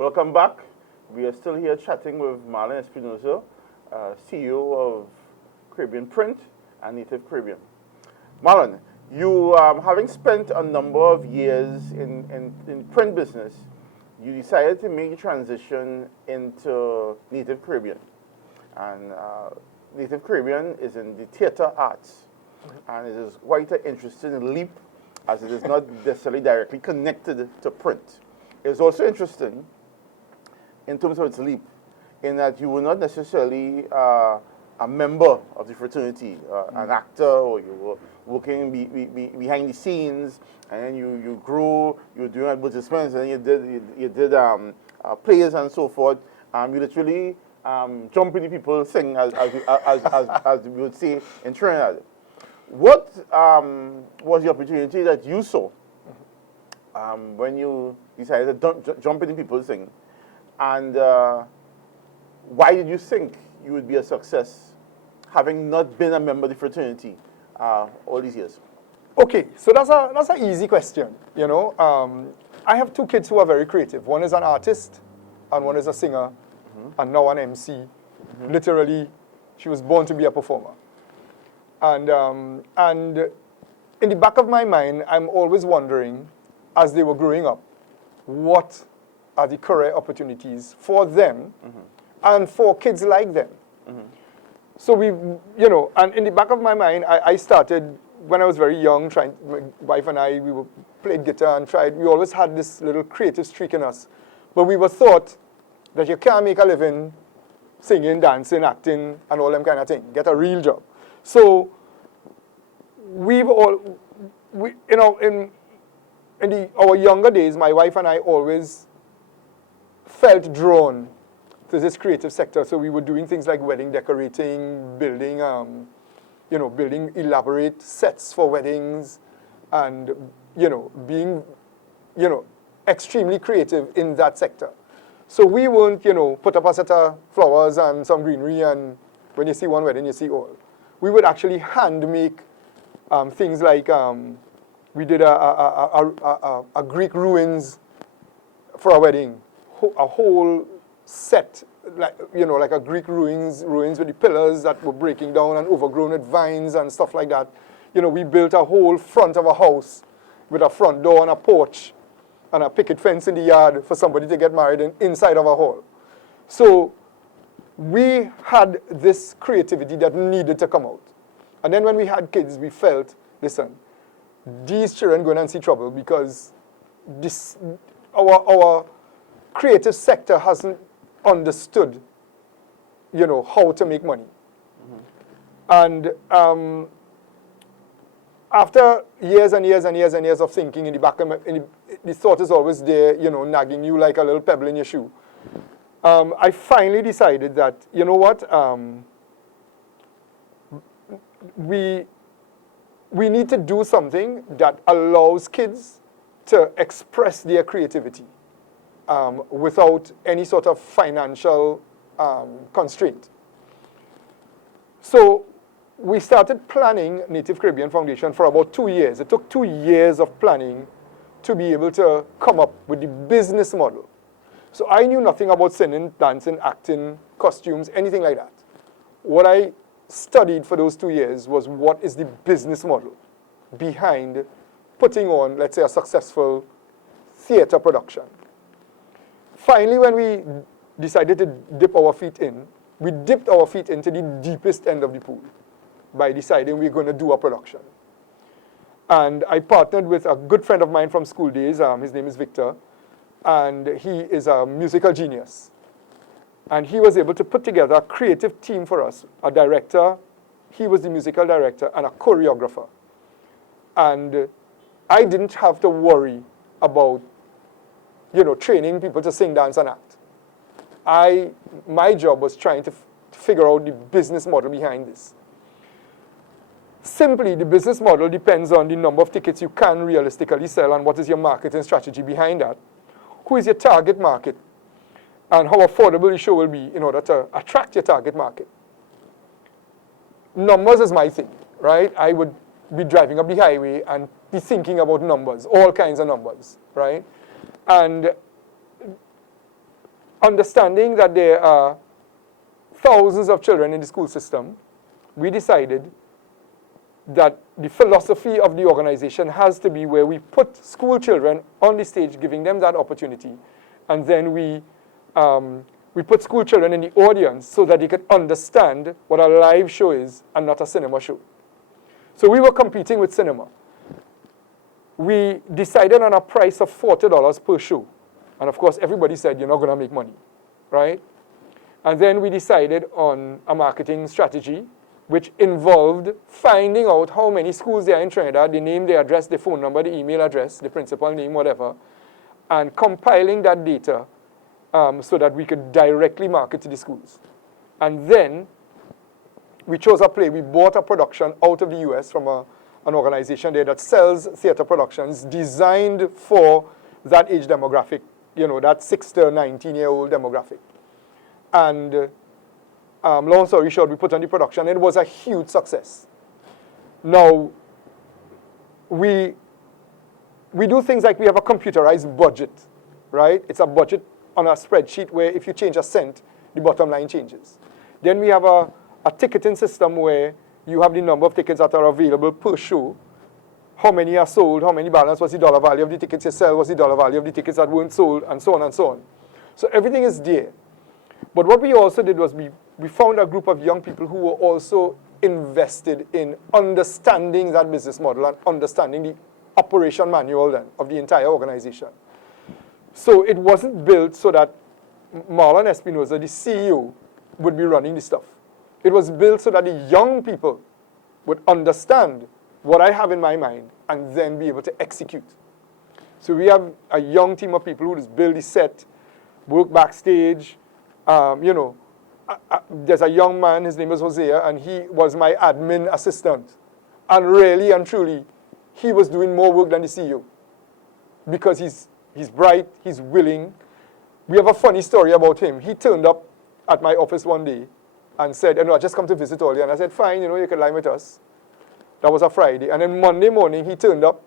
Welcome back. We are still here chatting with Marlon Espinoza, CEO of Caribbean Print and Native Caribbean. Marlon, you having spent a number of years in print business, you decided to make a transition into Native Caribbean. And Native Caribbean is in the theater arts. And it is quite an interesting leap, as it is not necessarily directly connected to print. It's also interesting in terms of its leap, in that you were not necessarily a member of the fraternity, an actor, or you were working behind the scenes, and then you grew, you were doing advertisements, and then you did plays and so forth. You literally jump in the people thing, as we would say in Trinidad. What was the opportunity that you saw when you decided to jump in the people thing? And why did you think you would be a success, having not been a member of the fraternity all these years? Okay, so that's an easy question. You know, I have two kids who are very creative. One is an artist, and one is a singer, and now an MC. Literally, she was born to be a performer. And in the back of my mind, I'm always wondering, as they were growing up, what are the career opportunities for them and for kids like them. So and in the back of my mind, I started when I was very young, my wife and I, we played guitar and we always had this little creative streak in us. But we were taught that you can't make a living singing, dancing, acting, and all them kind of thing. Get a real job. So in our younger days, my wife and I always felt drawn to this creative sector. So we were doing things like wedding decorating, building elaborate sets for weddings, and being extremely creative in that sector. So we won't put up a set of flowers and some greenery, and when you see one wedding, you see all. We would actually hand make things like we did a Greek ruins for a wedding, a whole set, like a Greek ruins with the pillars that were breaking down and overgrown with vines and stuff like that. We built a whole front of a house with a front door and a porch and a picket fence in the yard for somebody to get married inside of a hall. So we had this creativity that needed to come out. And then when we had kids, we felt, listen, these children going to see trouble because our creative sector hasn't understood, how to make money. And after years and years and years and years of thinking in the back of the thought is always there, nagging you like a little pebble in your shoe. I finally decided that, you know what, we need to do something that allows kids to express their creativity without any sort of financial constraint. So we started planning Native Caribbean Foundation for about 2 years. It took 2 years of planning to be able to come up with the business model. So I knew nothing about singing, dancing, acting, costumes, anything like that. What I studied for those 2 years was what is the business model behind putting on, let's say, a successful theater production. Finally, when we decided to dip our feet in, we dipped our feet into the deepest end of the pool by deciding we're going to do a production. And I partnered with a good friend of mine from school days. His name is Victor, and he is a musical genius. And he was able to put together a creative team for us, a director, he was the musical director, and a choreographer. And I didn't have to worry about, training people to sing, dance, and act. My job was trying to figure out the business model behind this. Simply, the business model depends on the number of tickets you can realistically sell and what is your marketing strategy behind that. Who is your target market? And how affordable the show will be in order to attract your target market. Numbers is my thing, right? I would be driving up the highway and be thinking about numbers, all kinds of numbers, right? And understanding that there are thousands of children in the school system, we decided that the philosophy of the organization has to be where we put school children on the stage, giving them that opportunity, and then we put school children in the audience so that they could understand what a live show is and not a cinema show. So we were competing with cinema. We decided on a price of $40 per show. And of course, everybody said, you're not going to make money, right? And then we decided on a marketing strategy, which involved finding out how many schools there are in Trinidad, the name, the address, the phone number, the email address, the principal name, whatever, and compiling that data so that we could directly market to the schools. And then we chose a play. We bought a production out of the US from an organization there that sells theater productions designed for that age demographic, that 6 to 19-year-old demographic. And long story short, we put on the production, and it was a huge success. Now, we do things like we have a computerized budget, right? It's a budget on a spreadsheet where if you change a cent, the bottom line changes. Then we have a ticketing system where you have the number of tickets that are available per show, how many are sold, how many balance, what's the dollar value of the tickets you sell, what's the dollar value of the tickets that weren't sold, and so on and so on. So everything is there. But what we also did was we found a group of young people who were also invested in understanding that business model and understanding the operation manual then of the entire organization. So it wasn't built so that Marlon Espinoza, the CEO, would be running the stuff. It was built so that the young people would understand what I have in my mind and then be able to execute. So we have a young team of people who just build the set, work backstage. There's a young man, his name is Hosea, and he was my admin assistant. And really and truly, he was doing more work than the CEO because he's bright, he's willing. We have a funny story about him. He turned up at my office one day and said, I just come to visit all you. And I said, fine, you can line with us. That was a Friday. And then Monday morning, he turned up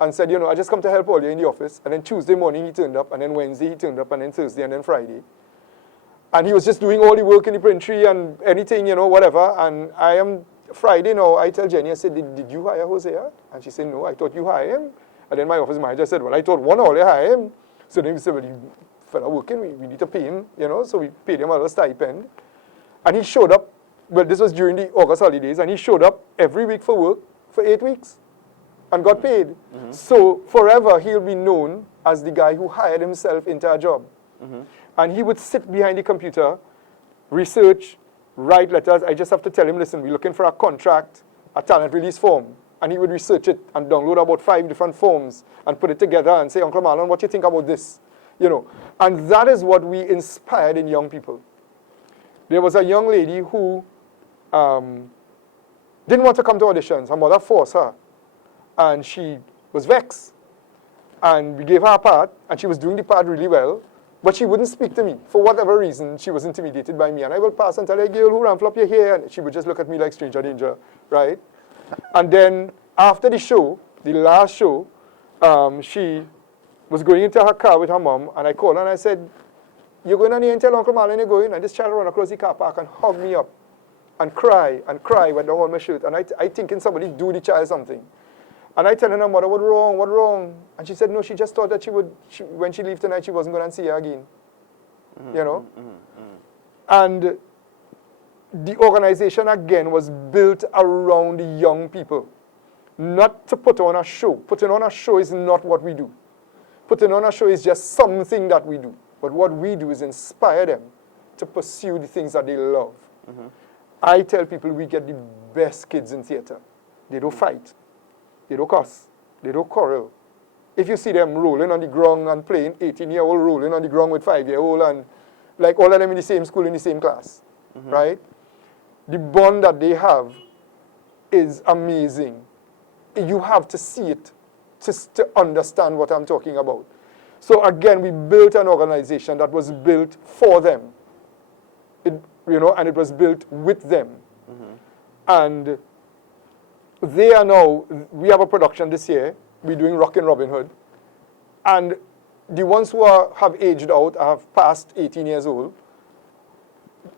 and said, I just come to help all you in the office. And then Tuesday morning, he turned up. And then Wednesday, he turned up. And then Thursday, and then Friday. And he was just doing all the work in the printry and anything, whatever. And Friday now, I tell Jenny, I said, did you hire Hosea? And she said, no, I thought you hired him. And then my office manager said, well, I thought one all you hire him. So then we said, well, you fella working, we need to pay him, So we paid him a little stipend. And he showed up, well, this was during the August holidays, and he showed up every week for work for 8 weeks and got paid. Mm-hmm. So forever, he'll be known as the guy who hired himself into a job. Mm-hmm. And he would sit behind the computer, research, write letters. I just have to tell him, listen, we're looking for a contract, a talent release form. And he would research it and download about 5 different forms and put it together and say, Uncle Marlon, what do you think about this? And that is what we inspired in young people. There was a young lady who didn't want to come to auditions. Her mother forced her. And she was vexed. And we gave her a part, and she was doing the part really well. But she wouldn't speak to me. For whatever reason, she was intimidated by me. And I would pass and tell her, girl, who ran flop your hair? And she would just look at me like stranger danger, right? And then after the show, the last show, she was going into her car with her mom. And I called her and I said, you're going on here and tell Uncle Marlon you're going? And this child ran across the car park and hugged me up and cry, went down on my shirt. And I thinking somebody do the child something. And I telling her mother, what wrong? And she said, no, she just thought that when she leave tonight, she wasn't going to see her again. Mm-hmm. And the organization, again, was built around young people. Not to put on a show. Putting on a show is not what we do. Putting on a show is just something that we do. But what we do is inspire them to pursue the things that they love. Mm-hmm. I tell people we get the best kids in theater. They don't fight. They don't cuss. They don't quarrel. If you see them rolling on the ground and playing 18-year-old rolling on the ground with 5-year-old and like all of them in the same school, in the same class, mm-hmm. right? The bond that they have is amazing. You have to see it to understand what I'm talking about. So again, we built an organization that was built for them, and it was built with them. Mm-hmm. And we have a production this year. We're doing Rockin' Robin Hood. And the ones who have aged out, have passed 18 years old,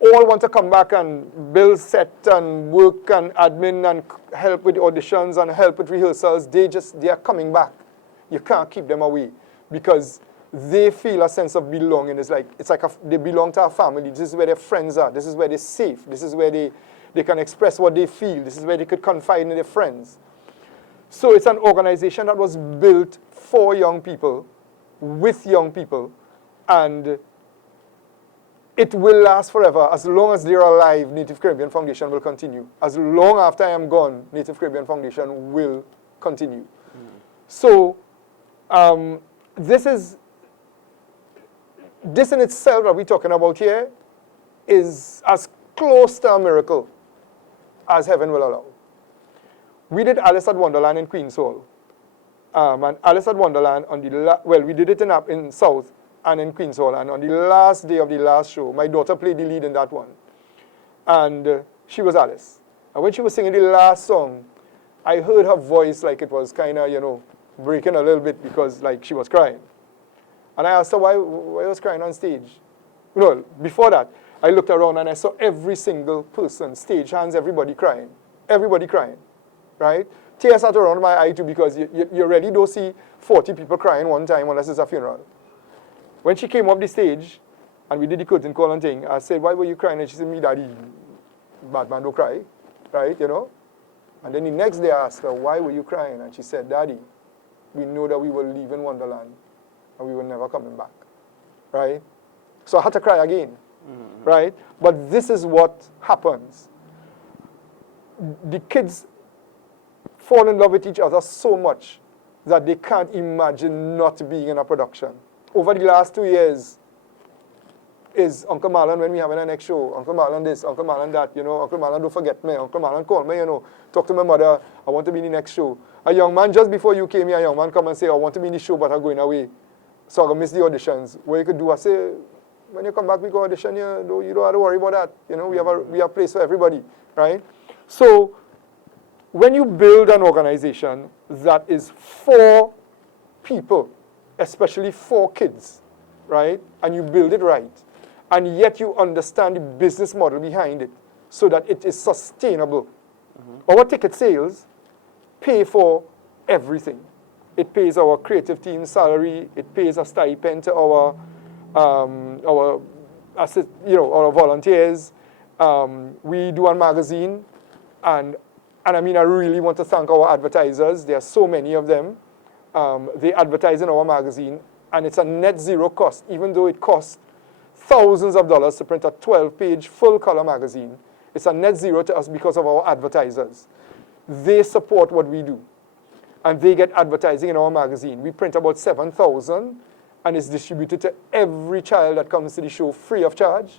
all want to come back and build set and work and admin and help with auditions and help with rehearsals. They are coming back. You can't keep them away because they feel a sense of belonging. It's like they belong to a family. This is where their friends are. This is where they're safe. This is where they can express what they feel. This is where they could confide in their friends. So it's an organization that was built for young people, with young people, and it will last forever. As long as they're alive, Native Caribbean Foundation will continue. As long after I am gone, Native Caribbean Foundation will continue. So this in itself that we're talking about here is as close to a miracle as heaven will allow. We did Alice at Wonderland in Queen's Hall. And Alice at Wonderland, we did it in South and in Queen's Hall. And on the last day of the last show, my daughter played the lead in that one. And she was Alice. And when she was singing the last song, I heard her voice like it was kind of, breaking a little bit because like she was crying. And I asked her why was crying on stage. No, before that, I looked around and I saw every single person, stage hands, everybody crying. Everybody crying, right? Tears out around my eye too because you really don't see 40 people crying one time unless it's a funeral. When she came up the stage and we did the curtain call and thing, I said, why were you crying? And she said, me, daddy, bad man don't cry, right, And then the next day I asked her, why were you crying? And she said, daddy, we know that we will leave in Wonderland and we will never coming back, right? So I had to cry again, right? But this is what happens. The kids fall in love with each other so much that they can't imagine not being in a production. Over the last 2 years, is Uncle Marlon when we having our next show? Uncle Marlon this, Uncle Marlon that, Uncle Marlon don't forget me. Uncle Marlon call me, talk to my mother, I want to be in the next show. A young man, just before you came here, a young man come and say, I want to be in the show, but I'm going away. So I'm going to miss the auditions. What you could do, I say, when you come back, we go audition, you don't have to worry about that. We have a place for everybody, right? So when you build an organization that is for people, especially for kids, right, and you build it right, and yet you understand the business model behind it so that it is sustainable. Our ticket sales pay for everything. It pays our creative team salary, it pays a stipend to our volunteers. We do a magazine, and I mean, I really want to thank our advertisers. There are so many of them. They advertise in our magazine, and it's a net zero cost, even though it costs thousands of dollars to print a 12-page full-color magazine. It's a net zero to us because of our advertisers. They support what we do, and they get advertising in our magazine. We print about 7,000, and it's distributed to every child that comes to the show free of charge.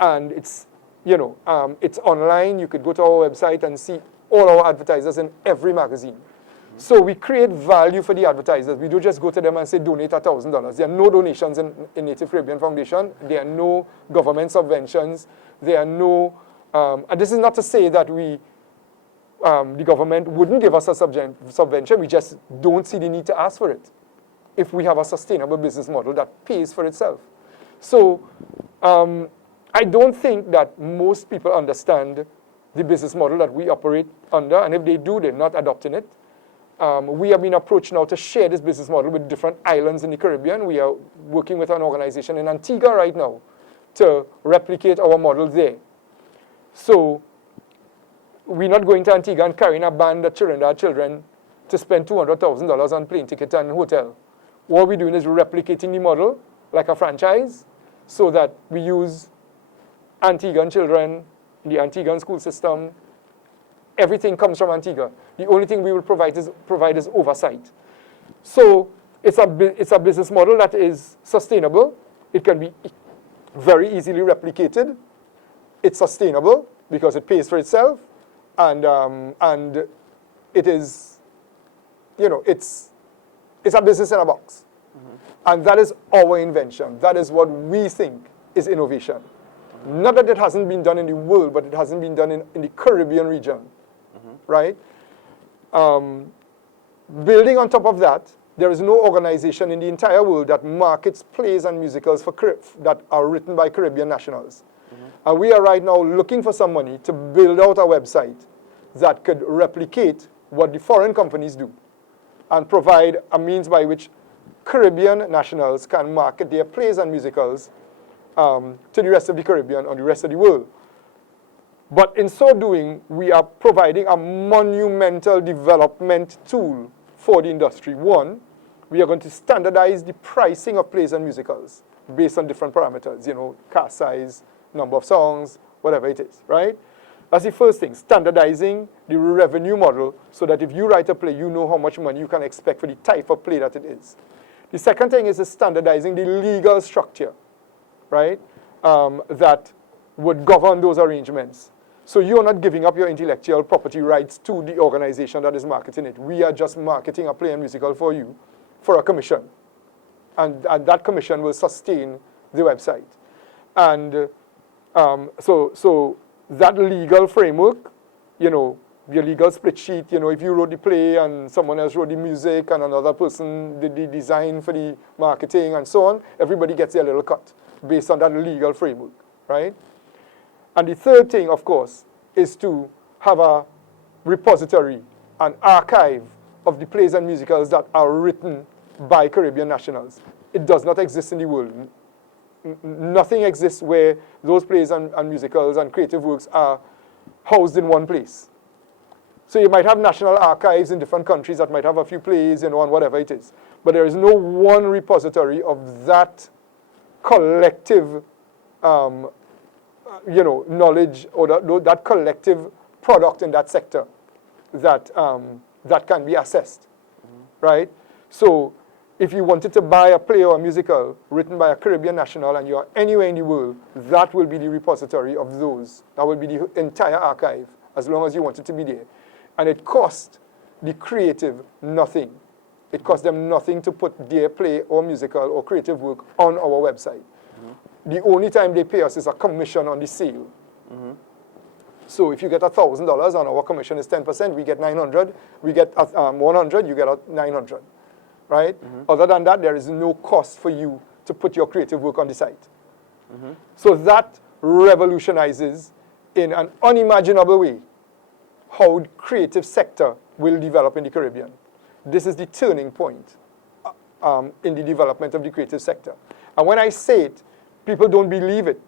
And it's, it's online. You could go to our website and see all our advertisers in every magazine. So we create value for the advertisers. We don't just go to them and say, donate $1,000. There are no donations in Native Caribbean Foundation. There are no government subventions. There are no, and this is not to say that the government wouldn't give us a subvention. We just don't see the need to ask for it if we have a sustainable business model that pays for itself. So I don't think that most people understand the business model that we operate under, and if they do, they're not adopting it. We have been approached now to share this business model with different islands in the Caribbean. We are working with an organization in Antigua right now to replicate our model there. So we're not going to Antigua and carrying a band of children to spend $200,000 on plane ticket and hotel. What we're doing is replicating the model like a franchise so that we use Antiguan children, the Antiguan school system. Everything comes from Antigua. The only thing we will provide is oversight. So it's a business model that is sustainable. It can be very easily replicated. It's sustainable because it pays for itself, and it is, it's a business in a box. And that is our invention. That is what we think is innovation. Not that it hasn't been done in the world, but it hasn't been done in the Caribbean region, right? Building on top of that, there is no organization in the entire world that markets plays and musicals that are written by Caribbean nationals. And we are right now looking for some money to build out a website that could replicate what the foreign companies do and provide a means by which Caribbean nationals can market their plays and musicals to the rest of the Caribbean or the rest of the world. But in so doing, we are providing a monumental development tool for the industry. One, we are going to standardize the pricing of plays and musicals based on different parameters, cast size, number of songs, whatever it is, right? That's the first thing, standardizing the revenue model so that if you write a play, you know how much money you can expect for the type of play that it is. The second thing is standardizing the legal structure, right, that would govern those arrangements. So you're not giving up your intellectual property rights to the organization that is marketing it. We are just marketing a play and musical for you for a commission. And that commission will sustain the website. And so that legal framework, your legal split sheet, if you wrote the play and someone else wrote the music and another person did the design for the marketing and so on, everybody gets their little cut based on that legal framework, right? And the third thing, of course, is to have a repository, an archive of the plays and musicals that are written by Caribbean nationals. It does not exist in the world. Nothing exists where those plays and musicals and creative works are housed in one place. So you might have national archives in different countries that might have a few plays, and whatever it is. But there is no one repository of that collective knowledge or that collective product in that sector that can be assessed, right? So if you wanted to buy a play or a musical written by a Caribbean national and you're anywhere in the world, that will be the repository of those. That will be the entire archive, as long as you want it to be there. And it costs the creative nothing. It costs them nothing to put their play or musical or creative work on our website. The only time they pay us is a commission on the sale. So if you get $1,000 and our commission is 10%, we get 900. We get 100, you get 900, right? Other than that, there is no cost for you to put your creative work on the site. So that revolutionizes in an unimaginable way how the creative sector will develop in the Caribbean. This is the turning point in the development of the creative sector. And when I say it, people don't believe it,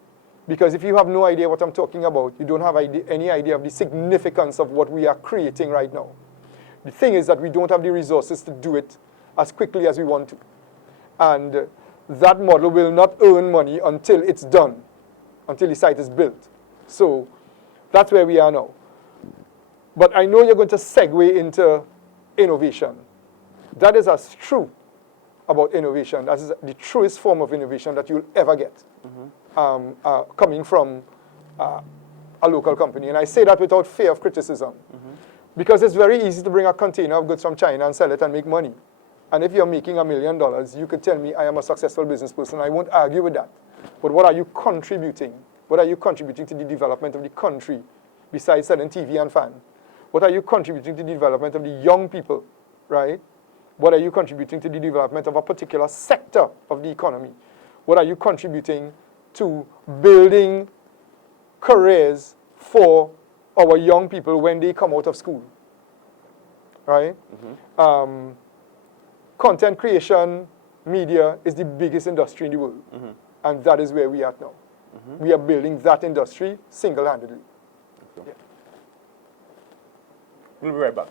because if you have no idea what I'm talking about, you don't have any idea of the significance of what we are creating right now. The thing is that we don't have the resources to do it as quickly as we want to. And that model will not earn money until it's done, until the site is built. So that's where we are now. But I know you're going to segue into innovation. That is as true about innovation. That is the truest form of innovation that you'll ever get, coming from a local company. And I say that without fear of criticism, because it's very easy to bring a container of goods from China and sell it and make money. And if you're making $1 million, you could tell me I am a successful business person. I won't argue with that. But what are you contributing? What are you contributing to the development of the country besides selling TV and fan? What are you contributing to the development of the young people, right? What are you contributing to the development of a particular sector of the economy? What are you contributing to building careers for our young people when they come out of school, right? Content creation, media is the biggest industry in the world. And that is where we are now. We are building that industry single-handedly. We'll be right back.